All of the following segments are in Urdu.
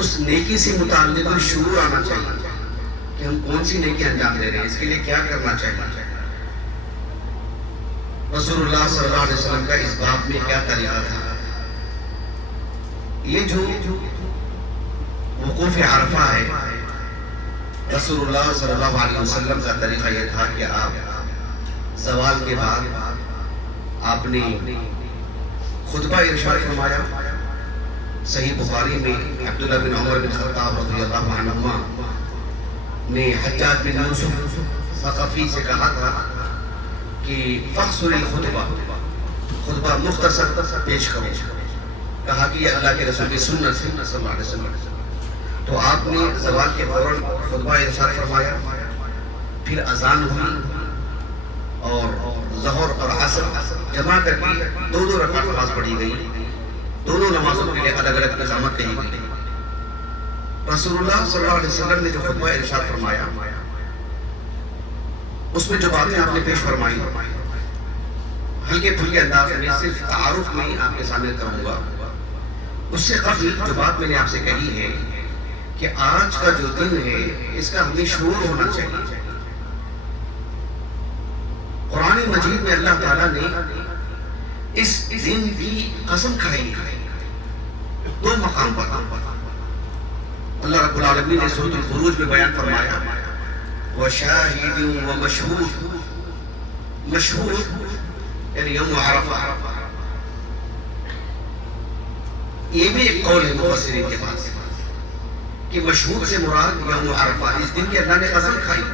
اس نیکی سے متعلق شعور آنا چاہیے کہ ہم کون سی نیکی انجام دے رہے ہیں، اس کے لیے کیا کرنا چاہیے، رسول اللہ صلی اللہ علیہ وسلم کا اس باب میں کیا طریقہ تھا۔ یہ جو وقوف عرفہ ہے، رسول اللہ صلی اللہ علیہ وسلم کا طریقہ یہ تھا کہ آپ زوال کے بعد آپ نے خطبہ ارشاد فرمایا۔ صحیح بخاری میں عبداللہ بن عمر بن خطاب رضی اللہ عنہما نے حجاج بن یوسف ثقفی سے کہا تھا کہ فخصر الخطبہ، خطبہ مختصر پیش کرو، کہا کہ یہ اللہ کے رسول کی سنت ہے صلی اللہ علیہ وسلم۔ تو آپ نے زوال کے فوراً خطبہ ارشاد فرمایا، پھر اذان ہوئی اور ظہر اور عصر جمع کر کے دو رکعت نماز پڑھی گئی، دونوں نمازوں کے لیے الگ الگ اقامت کہی گئی۔ رسول اللہ صلی اللہ علیہ وسلم نے جو خطبہ ارشاد فرمایا اس میں جو باتیں آپ نے پیش فرمائی ہلکے پھلکے انداز میں صرف تعارف میں آپ کے سامنے کروں گا۔ اس سے قبل جو بات میں نے آپ سے کہی ہے کہ آج کا جو دن ہے اس کا ہمیں شعور ہونا چاہیے۔ قرآن مجید میں اللہ تعالیٰ نے اس دن کی قسم کھائی ہے دو مقام پر۔ اللہ رب العالمین نے سورۃ البروج میں بیان فرمایا وَشَاهِدٍ وَمَشْهُودٍ، مشہود یعنی یوم عرفہ۔ یہ بھی ایک قول ہے مفسرین کے پاس کہ مشہود سے مراد یوم عرفہ، اس دن کی اللہ نے قسم کھائی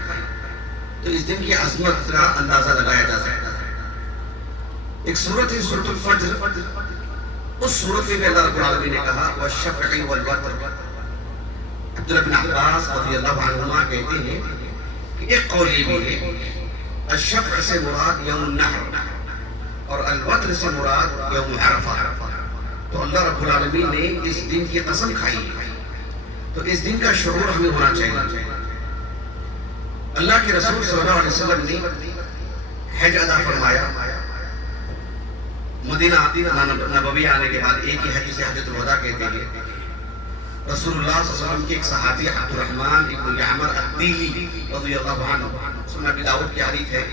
تو اس دن کی عظمت کا اندازہ لگایا جا سکتا ہے۔ ایک سورت ہے سورۃ الفجر، اس سورت میں بھی اللہ رب العالمین نے کہا وَالشَّفْعِ وَالْوَتْرِ۔ عبداللہ بن عباس رضی اللہ عنہما کہتے ہیں کہ ایک قول یہ بھی ہے الشفع سے مراد یوم النحر اور الوتر سے مراد یوم عرفہ۔ تو اللہ رب العالمین نے اس دن کی قسم کھائی، تو اس دن کا شعور ہمیں ہونا چاہیے۔ اللہ کے رسول صلی اللہ علیہ وسلم نے حج ادا فرمایا، مدینہ نبوی آنے کے بعد ایک ہی حج سے حجۃ الوداع کہتے ہیں۔ رسول اللہ صلی اللہ علیہ وسلم کے ایک صحابی عبد الرحمن ابن یعمر الدیلی رضی اللہ عنہ، سنن ابی داؤد کی حدیث ہے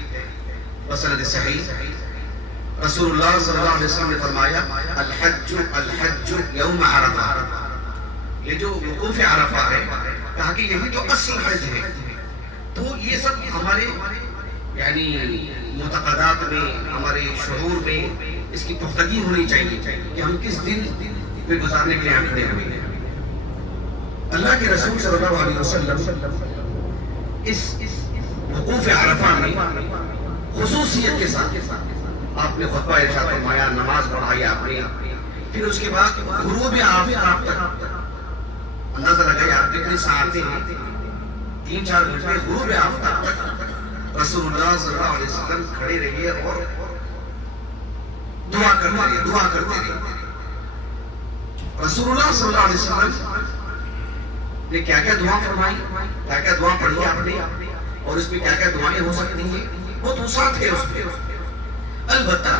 بسند صحیح، رسول اللہ صلی اللہ علیہ وسلم نے فرمایا الحج یوم عرفہ، یہ جو وقوف عرفہ ہے کہا کہ یہی تو اصل حج ہے۔ تو یہ سب ہمارے یعنی معتقدات میں، ہمارے شعور میں اس کی پختگی ہونی چاہیے کہ ہم کس دن میں گزارنے کے لیے ہم کھڑے ہوئے ہیں۔ اللہ کے رسول صلی اللہ علیہ وسلم اس وقوف عرفہ میں خصوصیت کے ساتھ آپ نے خطبہ ارشاد فرمایا، نماز پڑھائی آپ نے، پھر اس کے بعد غروب آفتاب تک اندازہ لگایا آپ کتنی ساعتیں ہیں، 3-4 گھنٹے غروب آفتاب تک رسول اللہ صلی اللہ علیہ وسلم کھڑے رہے اور دعا کرتے رہے۔ رسول اللہ صلی اللہ علیہ وسلم نے کیا کیا دعا فرمائی، کیا کیا دعا پڑھی آپ نے، اور اس میں کیا کیا دعائیں ہو سکتی ہیں، وہ دوسرا تھے اس میں۔ البتہ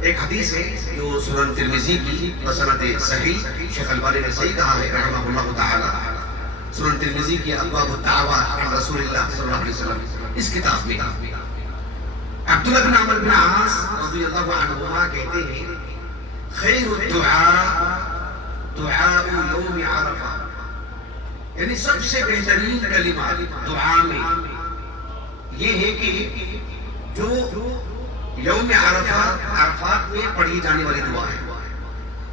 ایک حدیث ہے جو سنن ترمذی کی بسند صحیح، شیخ البانی نے صحیح کہا ہے رحمہ اللہ تعالی، سنن ترمذی کی ابواب الدعوات عن رسول اللہ صلی اللہ علیہ وسلم، اس کتاب میں عبداللہ بن عمر بن عاص رضی اللہ عنہما کہتے ہیں خیر الدعاء دعاء یوم عرفہ، یعنی سب سے بہترین کلمہ دعا میں یہ ہے کہ جو یوم عرفات میں پڑھی جانے والی دعا ہے۔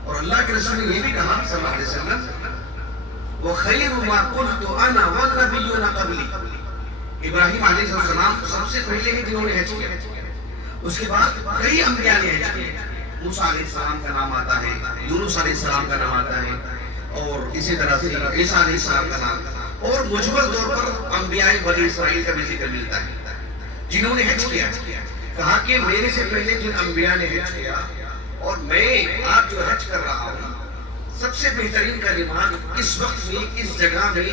اور اللہ کے رسول نے یہ بھی کہا صلی اللہ علیہ وسلم وَخَيْرُ مَا قُلْتُ أَنَا وَالنَّبِيُّونَ قَبْلِي، ابراہیم علیہ السلام سب سے پہلے ہیں جنہوں نے حج کیا، اس کے بعد کئی انبیاء نے حج کیا، موسیٰ علیہ السلام کا نام آتا ہے، یونس علیہ السلام کا نام آتا ہے، اور اسی طرح سے عیسیٰ علیہ السلام کا نام، اور مجمل طور پر انبیاء بنی اسرائیل کا بھی ذکر ملتا ہے جنہوں نے حج کیا۔ کہا کہ میرے سے پہلے جن انبیاء نے حج کیا اور میں آج جو حج کر رہا ہوں، سب سے بہترین کلمات اس وقت میں اس جگہ میں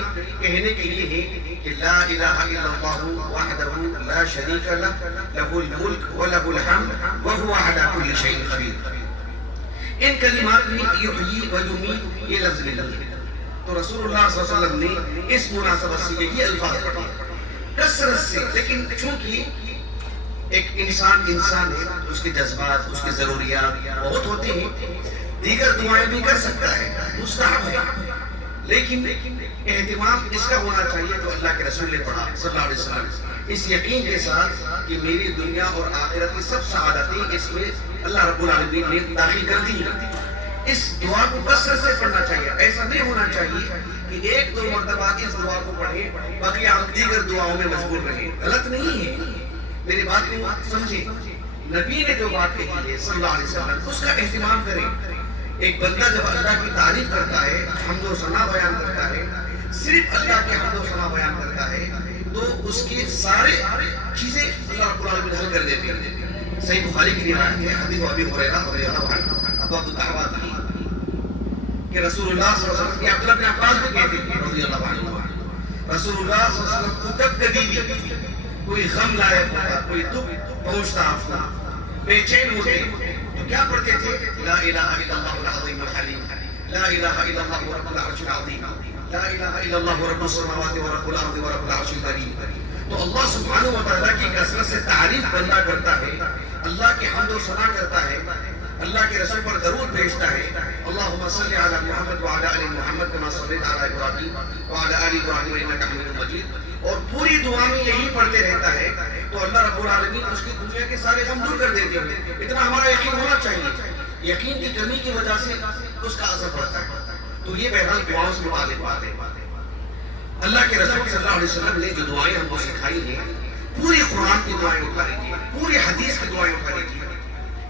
کہنے کے لیے ہے کہ لا الہ الا اللہ وحدہ لا شریک لہ لہ الملک ولہ الحمد وہو علی کل شیء قدیر۔ ان کلمات میں یحیی و یمیت یہ لفظ نہیں، تو رسول اللہ صلی اللہ علیہ وسلم نے اس مناسبت سے یہی الفاظ پڑھے کثرت سے. لیکن چونکہ ایک انسان ہے، اس کے جذبات، اس کے ضروریات بہت ہوتے ہیں، دیگر دعائیں بھی کر سکتا ہے، مستحب ہے، لیکن اہتمام اس کا ہونا چاہیے جو اللہ کے رسول نے پڑھا صلی اللہ علیہ وسلم، اس یقین کے ساتھ کہ میری دنیا اور آخرت کی سب سعادتیں اس میں اللہ رب العالمین نے داخل کر دی. اس دعا کو کثرت سے پڑھنا چاہیے. ایسا نہیں ہونا چاہیے کہ ایک دو مرتبہ اس دعا کو پڑھیں باقی ہم دیگر دعاؤں میں مشغول رہیں. غلط نہیں ہے، میری بات کو سمجھیں. نبی نے جو بات کہی ہے صلی اللہ علیہ وسلم اس کا اہتمام کریں. ایک بندہ جب اللہ کی تعریف کرتا ہے، حمد و ثنا بیان کرتا ہے، صرف اللہ کے حمد و ثنا بیان کرتا ہے، تو اس کی سارے چیزیں اللہ رب العالمین حل کر دیتے ہیں. صحیح بخاری کی روایت ہے، حدیث ابی ہریرہ رضی اللہ عنہ ابواب الدعوات کی، کہ رسول اللہ صلی اللہ علیہ وسلم کے عبداللہ بن عباس بھی کہتے ہیں رضی اللہ عنہ، رسول اللہ صلی اللہ علیہ وسلم کو جب کبھی بھی کوئی غم لائق ہوتا، کوئی دکھ پہنچتا، آپ بے چین ہوتے تو کیا پڑھتے تھے؟ لا الہ الا اللہ العظیم الحلیم، لا الہ الا اللہ رب العرش العظیم، لا الہ الا اللہ رب السماوات ورب الارض ورب العرش الکریم. تو اللہ سبحانہ و تعالیٰ کی کثرت سے تعریف بندہ کرتا ہے، اللہ کی حمد و ثنا کرتا ہے، اللہ کے رسول پر درود بھیجتا ہے. اللہم صلی علی محمد وعلی آل محمد کما صلیت علی ابراہیم وعلی آل ابراہیم انک حمید مجید. اور پوری دعا میں یہی پڑھتے رہتا ہے تو اللہ رب العالمین اس کی دنیا کے سارے غم دور کر دیتے ہیں. اتنا ہمارا یقین ہونا چاہیے. یقین کی کمی کی وجہ سے اس کا اثر پڑتا ہے. تو یہ بہرحال دعاؤں سے متعلق بات ہے. اللہ کے رسول صلی اللہ علیہ وسلم نے جو دعائیں ہم کو سکھائی ہیں، پوری قرآن کی دعائیں اٹھا لیجیے، پوری حدیث کی دعائیں اٹھا لیجیے.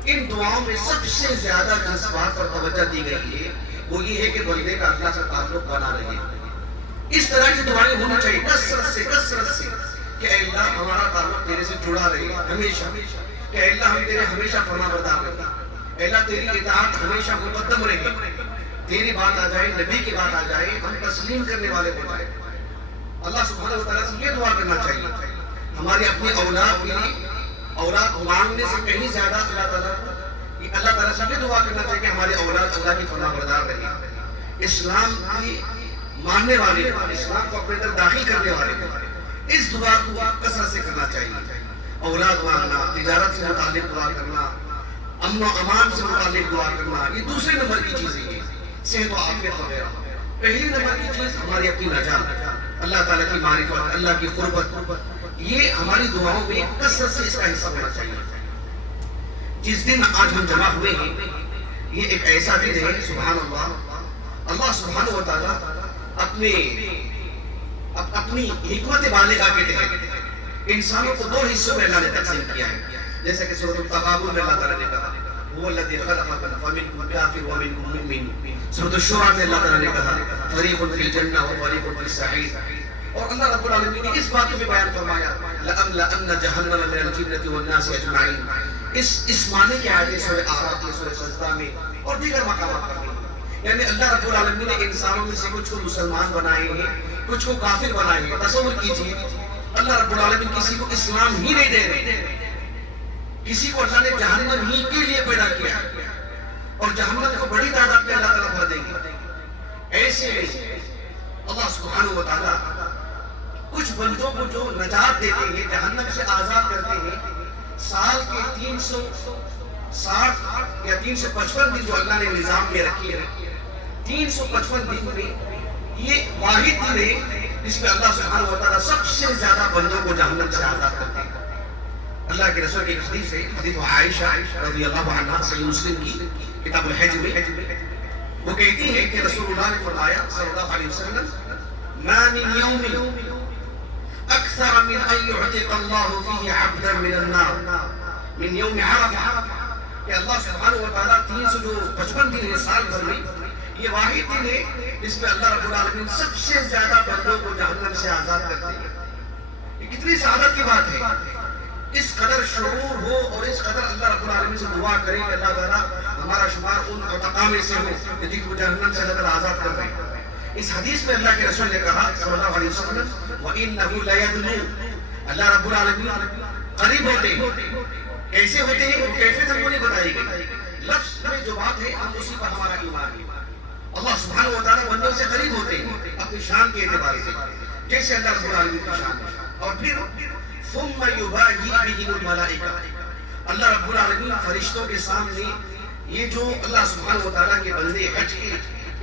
ان دعاؤں میں سب سے زیادہ جس بات پر توجہ دی گئی ہے وہ یہ ہے کہ بندے کا اللہ سے تعلق بنا رہے. اس طرح کی دعائیں ہونی چاہیے کثرت سے کہ اے اللہ ہمارا تعلق تیرے سے جڑا رہے ہمیشہ، کہ اے اللہ ہم تیرے ہمیشہ فرما بردار رہے، اے اللہ تیری اطاعت ہمیشہ مقدم رہے، تیری بات آ جائے، نبی کی بات آ جائے، ہم تسلیم کرنے والے ہو جائے. اللہ سبحانہ و تعالیٰ سے یہ دعا کرنا چاہیے. ہماری اپنی اولاد کے لیے اولاد مانگنے سے کہیں زیادہ اللہ تعالیٰ سے یہ دعا کرنا چاہیے کہ ہماری اولاد اللہ کی فرما بردار رہے، اسلام کی ماننے والے، اسلام کو اپنے اندر داخل کرنے والے. اس دعا کو کثرت سے کرنا چاہیے. اولاد مانگنا، تجارت سے متعلق دعا کرنا، امن و امان سے متعلق دعا کرنا، یہ دوسرے نمبر کی چیزیں ہیں. صحت و عافیت وغیرہ. پہلی نمبر کی چیز ہماری اپنی نجات، اللہ تعالیٰ کی معرفت، اللہ کی قربت. یہ ہماری دعاؤں میں کثرت سے اس کا حصہ ہونا چاہیے. جس دن آج ہم جمع ہوئے ہیں یہ ایک ایسا دن ہے، سبحان اللہ، اللہ سبحانہ و تعالیٰ اپنی حکمت بالغہ کے تحت انسانوں کو دو حصوں میں اللہ نے تقسیم کیا ہے. جیسے کہ سورۃ التغابن میں اللہ تعالیٰ نے کہا هو الذی خلقکم فمنکم کافر ومنکم مؤمن. سورۃ الشورى میں اللہ تعالیٰ نے کہا فریق فی الجنہ وفریق فی السعیر. اور اللہ رب العالمین نے اس بات کو بھی بیان فرمایا لَأَمْلَأَنَّ جَهَنَّمَ مِنَ الْجِنَّةِ وَالنَّاسِ أَجْمَعِينَ. اس معنی کے آیتیں سورہ اعراف میں، سورہ سجدہ میں اور دیگر مقامات پر ہیں. یعنی اللہ رب العالمین نے انسانوں میں سے کچھ کو مسلمان بنائے ہیں، کچھ کو کافر بنائے ہیں. تصور کیجئے اللہ رب العالمین کسی کو اسلام ہی نہیں دے رہے، کسی کو اللہ نے جہنم ہی کے لیے پیدا کیا اور جہنم کو بڑی تعداد میں اللہ تعالیٰ بھر دیں گے. ایسے اللہ سبحانہ و تعالیٰ کچھ بندوں کو جو نجات دیتے ہیں، جہنم سے آزاد کرتے ہیں، سال کے 360 یا 355 دن جو اللہ نے نظام میں رکھی ہے، 355 دن میں یہ واحد دن ہے جس میں اللہ سبحانہ و تعالیٰ سب سے زیادہ بندوں کو جہنم سے آزاد کرتے ہیں. اللہ کے رسول کی ایک حدیث ہے، حدیث عائشہ رضی اللہ عنہا، صحیح مسلم کی کتاب الحج میں، وہ کہتی ہے کہ رسول اللہ نے فرمایا صلی اللہ علیہ وسلم ما من یوم اکثر من ان یعتق اللہ فیہ عبدا من النار من یوم عرفہ. کہ اللہ سبحانہ و تعالیٰ 355 دن ہے سال بھر میں، یہ واحد دن ہے جس میں اللہ رب العالمین سب سے زیادہ بندوں کو جہنم سے آزاد کرتے ہیں. یہ کتنی سعادت کی بات ہے. اس قدر شعور ہو اور اس قدر اللہ رب العالمین سے دعا کریں کہ اللہ تعالیٰ ہمارا شمار ان عتقاء میں سے ہو جن کو جہنم سے اللہ تعالیٰ آزاد کر رہے ہیں. اس حدیث میں اللہ کے رسول نے کہا صلی اللہ علیہ وسلم وَإِنَّهُ لَيَدْنُو. اللہ رب العالمین قریب ہوتے ہیں. کیسے ہوتے ہیں وہ کیفیت ہم کو نہیں بتائی گئی، لفظ میں جو بات ہے ہم اسی پر ہمارا ایمان ہے. اللہ سبحانہ و تعالیٰ بندوں سے قریب ہوتے ہیں. کے اعتبار سے جیسے اللہ رب العالمین کی شان ہے. اور پھر ثم یباہی بہم الملائکہ، اللہ رب العالمین فرشتوں کے سامنے یہ جو اللہ سبحانہ و تعالیٰ کے بندے حج کی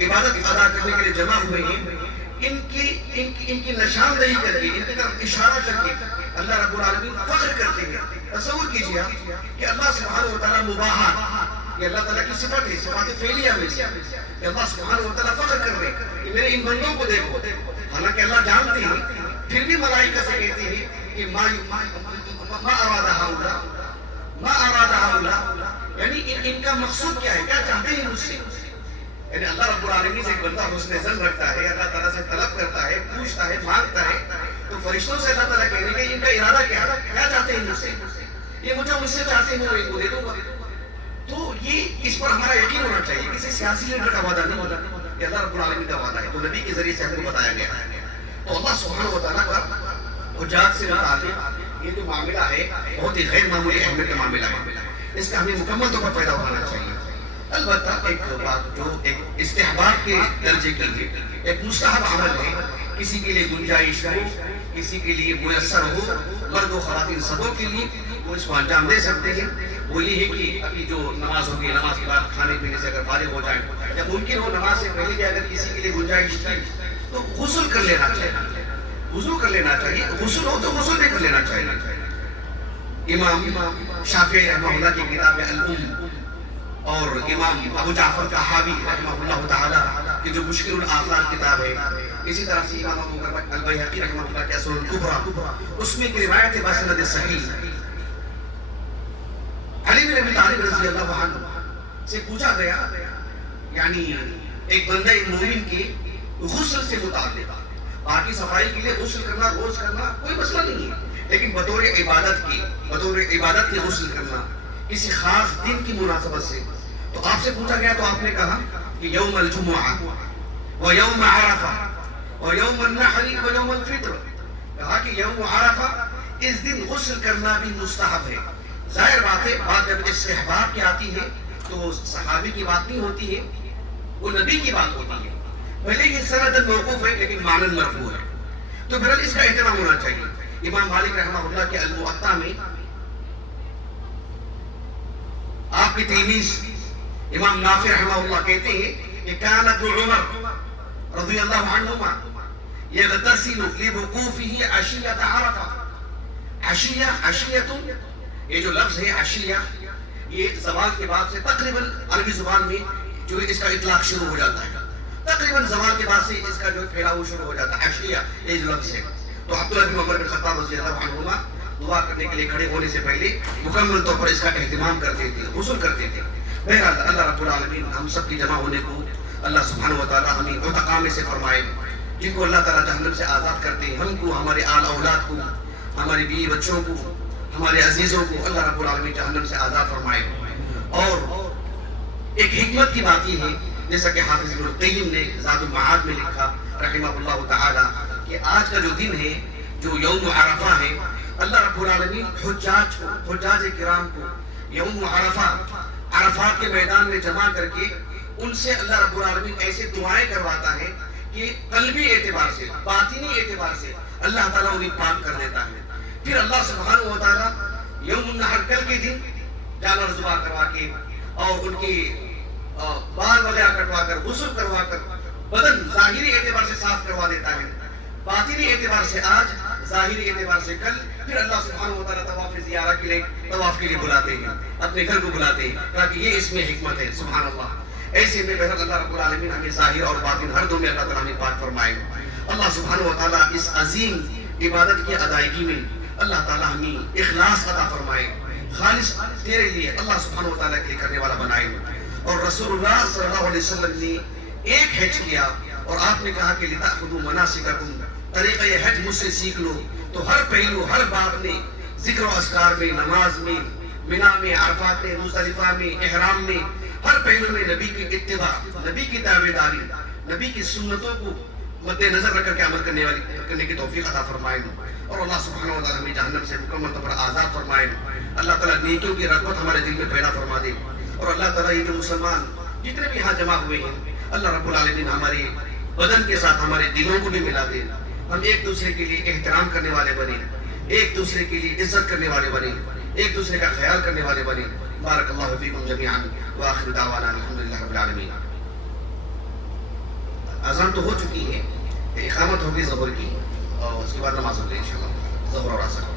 عبادت ادا کرنے کے لیے جمع ہوئے ہیں، ان کی نشاندہی کر کے، ان کی طرف اشارہ کر کے اللہ رب العالمین فخر کرتے ہیں. تصور کیجیے آپ کہ اللہ سبحانہ و تعالیٰ مباحات، یہ اللہ تعالیٰ کی صفت ہے، صفات فعلیہ میں سے کہ اللہ سبحانہ و تعالیٰ فخر کر رہے ہیں کہ میرے ان بندوں کو دیکھو. حالانکہ اللہ جانتے ہیں، پھر بھی ملائکہ سے کہتے ہیں کہ ما اراد ہؤلاء، ما اراد ہؤلاء، یعنی ان کا مقصود کیا ہے، کیا چاہتے ہیں مجھ سے. یعنی اللہ رب العالمین سے ایک بندہ حسن ظن رکھتا ہے، اللہ تعالیٰ سے طلب کرتا ہے، پوچھتا ہے، مانگتا ہے، تو فرشتوں سے اللہ تعالیٰ کہنے کہ ان کا ارادہ کیا ہے، کیا چاہتے ہیں مجھ سے، یہ مجھ سے چاہتے ہیں میں ان کو دے دوں گا. تو یہ اس پر ہمارا یقین ہونا چاہیے. کسی سیاسی لیڈر کا وعدہ نہیں ہوتا کہ اللہ رب العالمین کا وعدہ ہے، تو نبی کے ذریعے سے ہم کو بتایا گیا ہے. تو اللہ سبحانہ و تعالیٰ کا حجات سے متعلق یہ جو معاملہ ہے بہت ہی غیر معمولی اہمیت کا معاملہ ہے. اس کا ہمیں مکمل طور پر فائدہ اٹھانا چاہیے. البتہ ایک بات جو ایک استحباب کے درجے کی ہے، ایک مستحب عمل ہے، کسی کے لیے گنجائش ہو، کسی کے لیے میسر ہو، مرد و خواتین سبوں کے لیے وہ اس کو انجام دے سکتے ہیں. وہ یہ ہے کہ ابھی جو نماز ہوگی، نماز کے بعد کھانے پینے سے اگر فارغ ہو جائیں، یا ممکن ہو نماز سے پہلے کہ اگر کسی کے لیے گنجائش ہے تو غسل کر لینا چاہیے. وضو کر لینا چاہیے، غسل ہو تو غسل بھی کر لینا چاہیے. امام شافعی رحمہ اللہ کی کتاب الام اور امام ابو جعفر طحاوی رحمہ اللہ تعالی کی جو مشکل الآثار کتاب ہے، اسی طرح سے امام ابو بکر البیہقی رحمہ اللہ کی السنن الکبریٰ، اس میں ایک روایت ہے بسند صحیح. علی بن ابی طالب رضی اللہ عنہ سے پوچھا گیا، یعنی ایک بندہ مومن کے غسل سے متعلق، باقی صفائی کے لیے غسل کرنا، روز کرنا کوئی مسئلہ نہیں ہے، لیکن بطور عبادت کی غسل کرنا کسی خاص دن کی مناسبت سے، تو آپ سے پوچھا گیا تو آپ نے کہا کہ یوم الجمعہ و یوم عرفہ و یوم النحر و یوم الفطر، کہا کہ یوم عرفہ اس دن غسل کرنا بھی مستحب ہے. ظاہر بات ہے، بات جب استحباب کی آتی ہے تو صحابی کی بات نہیں ہوتی ہے، وہ نبی کی بات ہوتی ہے. بھلے یہ سند موقوف ہے لیکن معنی مرفوع ہے، تو بہرحال اس کا احترام ہونا چاہیے. امام مالک رحمہ اللہ کے الموطا میں آپ کی تلمیذ امام نافع رحمہ اللہ کہتے ہیں کہ کان ابن عمر رضی اللہ عنہما یغتسل لوقوفہ عشیۃ عرفہ. عشیۃ یہ جو لفظ ہے عشیہ، یہ زوال کے بعد سے تقریباً عربی زبان میں جو اس کا اطلاق شروع ہو جاتا ہے، تقریباً زوال کے بعد سے اس کا جو پھیلاؤ شروع ہو جاتا ہے. عشیہ یہ جو لفظ ہے، تو عبداللہ بن عمر بن خطاب رضی اللہ عنہما دعا کرنے کے لیے کھڑے ہونے سے پہلے مکمل طور پر اس کا اہتمام کرتے تھے، غسل کرتے تھے. بہرحال اللہ رب العالمین ہم سب کی جمع ہونے کو اللہ سبحانہ و تعالیٰ ہمیں عتقاء میں سے فرمائے، جن کو اللہ تعالیٰ جہنم سے آزاد کرتے ہیں. ہم کو، ہمارے آل اولاد کو، ہمارے بیوی بچوں کو، ہمارے عزیزوں کو اللہ رب العالمین جہنم سے آزاد فرمائے. اور ایک حکمت کی بات یہ ہے، جیسا کہ حافظ ابن القیم نے زاد المعاد میں لکھا رحمہ اللہ تعالی، کہ آج کا جو دن ہے، جو یوم عرفہ ہے، اللہ رب العالمین حجاج کرام کو یوم عرفہ، عرفات کے میدان میں جمع کر کے ان سے اللہ رب العالمین ایسے دعائیں کرواتا ہے کہ قلبی اعتبار سے، باطنی اعتبار سے اللہ تعالیٰ انہیں پاک کر دیتا ہے. پھر اللہ سبحانہ و تعالیٰ یوم النحر کل کے دن جانور ذبح کروا کے اور ان کی بال وغیرہ کٹوا کر، غسل کروا کر بدن ظاہری اعتبار سے صاف کروا دیتا ہے. باطنی اعتبار سے آج، ظاہری اعتبار سے کل. پھر اللہ سبحانہ و تعالیٰ طواف زیارہ کے لیے بلاتے ہیں، اپنے گھر کو بلاتے ہیں، تاکہ یہ اس میں حکمت ہے. سبحان اللہ. ایسے میں بہرحال اللہ رب العالمین ہمیں ظاہر اور باطن ہر دو میں اللہ تعالیٰ ہمیں پاک فرمائے. اللہ سبحانہ و تعالیٰ اس عظیم عبادت کی ادائیگی میں اللہ تعالیٰ ہمیں اخلاص عطا فرمائے، خالص تیرے لیے اللہ سبحانہ و تعالیٰ کے لیے کرنے والا بنائے. اور رسول اللہ صلی اللہ علیہ وسلم نے ایک حج کیا اور آپ نے کہا کہ لِتَأْخُذُوا مَنَاسِكَكُمْ، طریقہ حج مجھ سے سیکھ لو. تو ہر پہلو، ہر بات میں، ذکر و اذکار میں، نماز میں، منا میں، عرفات میں، مزدلفہ میں، احرام میں، ہر پہلو میں نبی کی اتباع، نبی کی تابعداری، نبی کی سنتوں کو مد نظر رکھ کر کے عمل کرنے کی توفیق عطا فرمائے. اور اللہ سبحانہ و تعالیٰ ہمیں جہنم سے مکمل طور پر آزاد فرمائے. اللہ تعالیٰ نیکیوں کی رغبت ہمارے دل میں پیدا فرما دے. اور اللہ تعالیٰ یہ جو مسلمان جتنے بھی یہاں جمع ہوئے ہیں، اللہ رب العالمین ہمارے بدن کے ساتھ ہمارے دلوں کو بھی ملا دے. ہم ایک دوسرے کے لیے احترام کرنے والے بنے, ایک دوسرے کے لیے عزت کرنے والے بنے, ایک دوسرے کا خیال کرنے والے بنے. بارک اللہ فیکم جمیعا وآخر دعوانا الحمدللہ رب العالمین. اذان تو ہو چکی ہے, اقامت ہوگی ظہر کی, اور اس کے بعد نماز ہوگی انشاءاللہ ظہر اور عصر.